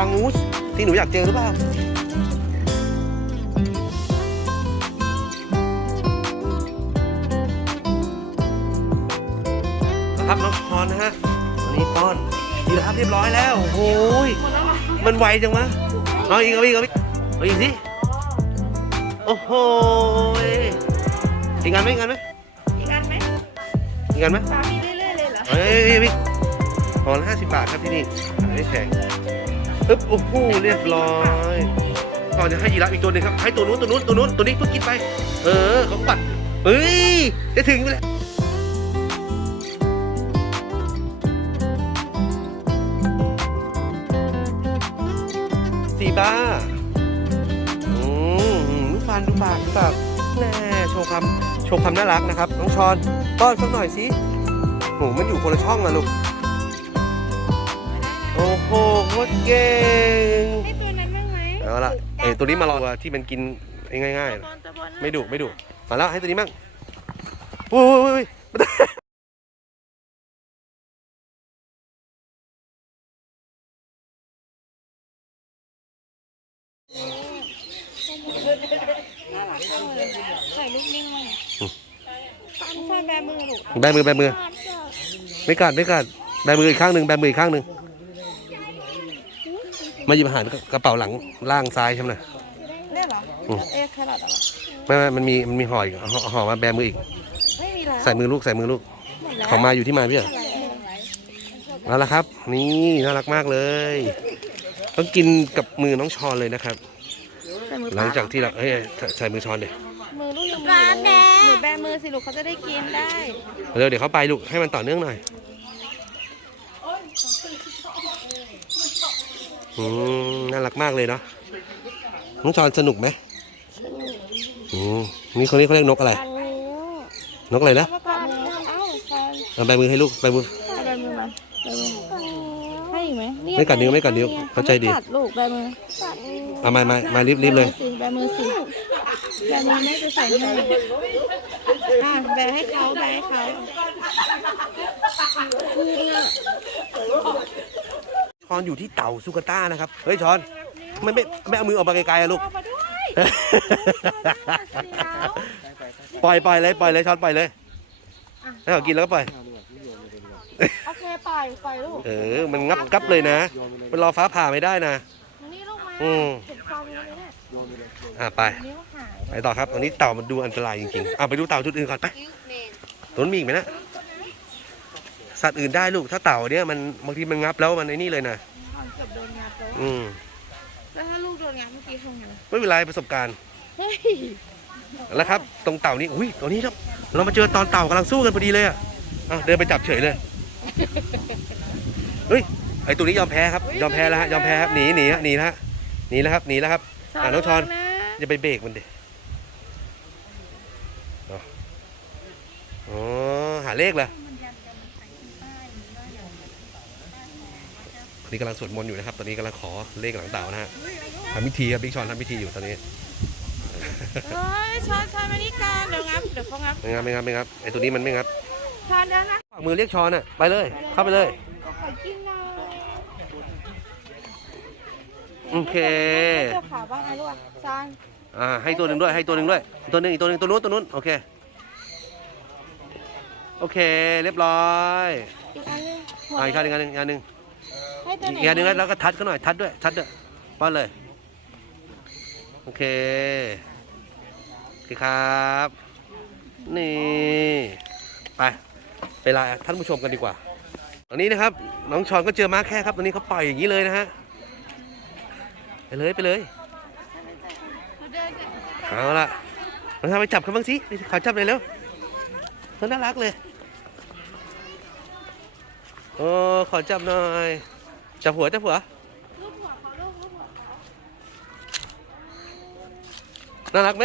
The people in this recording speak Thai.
างงูสที่หนูอยากเจอหรือเปล่านะครับน้องชอนนะฮะวันนี้ป้อนดีแล้วครับเรียบร้อยแล้วโอ้โหยมันไวจังวะเอาอีกเอาอีกเอาอีกเอาอีกสิโอ้โหยอีกงานไหมอีกงานไหมอีกอันไหมอีกงานไหมสามีเรื่อยๆเลยเหรอเฮ้ยพี่พอละห้าสิบบาทครับที่นี่ไม่แพง ปึ๊บโอ้โหเรียบร้อยก่อนจะให้ยีราฟอีกตัวหนึงครับ ให้ตัวนู้นตัวนู้นตัวนู้นตัวนี้เพิ่งกินไป เออเขาปัดเฮ้ยจะถึงแล้วสีบ้าอืมฟันดูปากดูปากแน่โชว์ความโชว์ความน่ารักนะครับน้องชอนป้อนสักหน่อยสิหมันอยู่คนละช่องอะลูก โอ้โหโคตรเก่งให้ตัวนั้นบ้างไหมเอาละเอ้ยตัวนี้มาลองตัวที่มันกินง่ายๆตะบอลตะบอลไม่ดุไม่ดุมาแล้วให้ตัวนี้มั่งโอ้ยน่ารักจังเลยใส่ลูกนิ่งมั้งปันฟันแบมือลูกแบมือแบมือ ไม่กัดไม่กัดแบมืออีกข้างหนึ่งแบมืออีกข้างหนึ่ง มาหยิบอาหารกระเป๋าหลังล่างซ้ายใช่ไหมน่ะเนี่ยเหรออืมเอ๊ะแครอทเหรอไม่ไม่มันมีมันมีห่ออีกห่อห่อมาแบมืออีก ไม่มีแล้วใส่มือลูกใส่มือลูก หมดแล้วของมาอยู่ที่มาพี่เหรออะไรเอ่ยเอาละครับ นี่น่ารักมากเลย ต้องกินกับมือน้องชอนเลยนะครับ ใส่มือหลังจากที่เราเอ้ยใส่มือช้อนเดี๋ยวมือลูกยังมีอยู่เลยหนูแบมือสิลูกเขาจะได้กินได้เร็วเดี๋ยวเขาไปลูกให้มันต่อเนื่องหน่อย อืมน่ารักมากเลยเนาะน้องชอนสนุกไหมอืมนี่คนนี้เขาเรียกนกอะไรปันนิ้วนกอะไรนะแล้วก็มือเอ้าปันเอาใบมือให้ลูกใบมือเอาแบมือมาแบมือให้อีกไหมเนี่ยไม่กัดนิ้วไม่กัดนิ้วเข้าใจดีไม่กัดลูกแบมือเอามามามารีบรีบเลยแบมือสิแบมือไม่จะใส่ให้อะแบให้เขาแบให้เขา ช้อนอยู่ที่เต่าสุกาต้านะครับ เฮ้ยช้อนไม่ไม่ไม่เอามือออกมาไกลๆอะลูกเอามาด้วยปล่อยปล่อยเลยปล่อยเลยช้อนปล่อยเลยให้เขากินแล้วก็ปล่อย โอเคปล่อยปล่อยลูกเออ มันงับกับเลยนะ มันรอฟ้าผ่าไม่ได้นะมานี่ลูกมาอืมเห็นฟันไหมเนี่ยอะไป นิ้วหาย ไปต่อครับตอนนี้เต่ามันดูอันตรายจริงๆอะไปดูเต่าจุดอื่นก่อนไปตัวนั้นมีอีกไหมนะ สัตว์อื่นได้ลูก ถ้าเต่าเนี่ยมันบางทีมันงับแล้วมันไอ้นี่เลยนะทำเกือบโดนงับแล้วอืมแล้วถ้าลูกโดนงับเมื่อกี้ทำไงล่ะไม่เป็นไรประสบการณ์เฮ้ยแล้วครับ ตรงเต่านี้อุ้ยตัวนี้ครับ เรามาเจอตอนเต่ากำลังสู้กันพอดีเลยอะอะเดินไปจับเฉยเลยเฮ้ยไอตัวนี้ยอมแพ้ครับ ยอมแพ้แล้วฮะยอมแพ้ครับหนีหนีฮะหนีแล้วฮะหนีแล้วครับหนีแล้วครับอะน้องชอนระวัะอย่าไปเบรกมันดิอ๋ออ๋อหาเลขเหรอตอ นนี้กำลังสวดมนต์อยู่นะครับ ตอนนี้กำลังขอเลขหลังเต่านะฮะทำพิธีครับบิ๊กชอนทำพิธีอยู่ตอนนี้เฮ้ยชอนชอนมานี่กันเดี๋ยวงับเดี๋ยวเขางับไม่งับไม่งับไม่งับไอตัวนี้มันไม่งับชอนเดี๋ยวนะฝากมือเรียกชอนอะไปเลย เข้าไปเลยขอกินหน่อยโอเคเจ้าขาบ้างไอ้ลูกอะชอนอ่าให้ตัวหนึ่งด้วยให้ตัวหนึ่งด้วยตัวหนึ่งอีกตัวหนึ่งตัวนู้นตัวนู้นโอเคโอเค เรียบร้อยอีกอันหนึงอ่าอีกอันหนึ่งอันหนึ่งอันหนึ่ง ให้ตัวไหนอีกอันหนึ่งแล้วก็ทัดเขาหน่อยทัดด้วยทัดด้วยป้อนเลย โอเคโอเคครับ นี่ไปไปลาท่านผู้ชมกันดีกว่าตอนนี้นะครับ น้องชอนก็เจอม้าแค่ครับตอนนี้เขาปล่อยอย่างนี้เลยนะฮะไปเลยไปเลยหนูเดินกันเอาละเราทำไปจับเขาบ้างสิไปขอจับหน่อยเร็วเขาน่ารักเลยโอ้ขอจับหน่อย จับหัวจับหัวลูกหัวเขาลูกลูกหัวเขาน่ารักไหม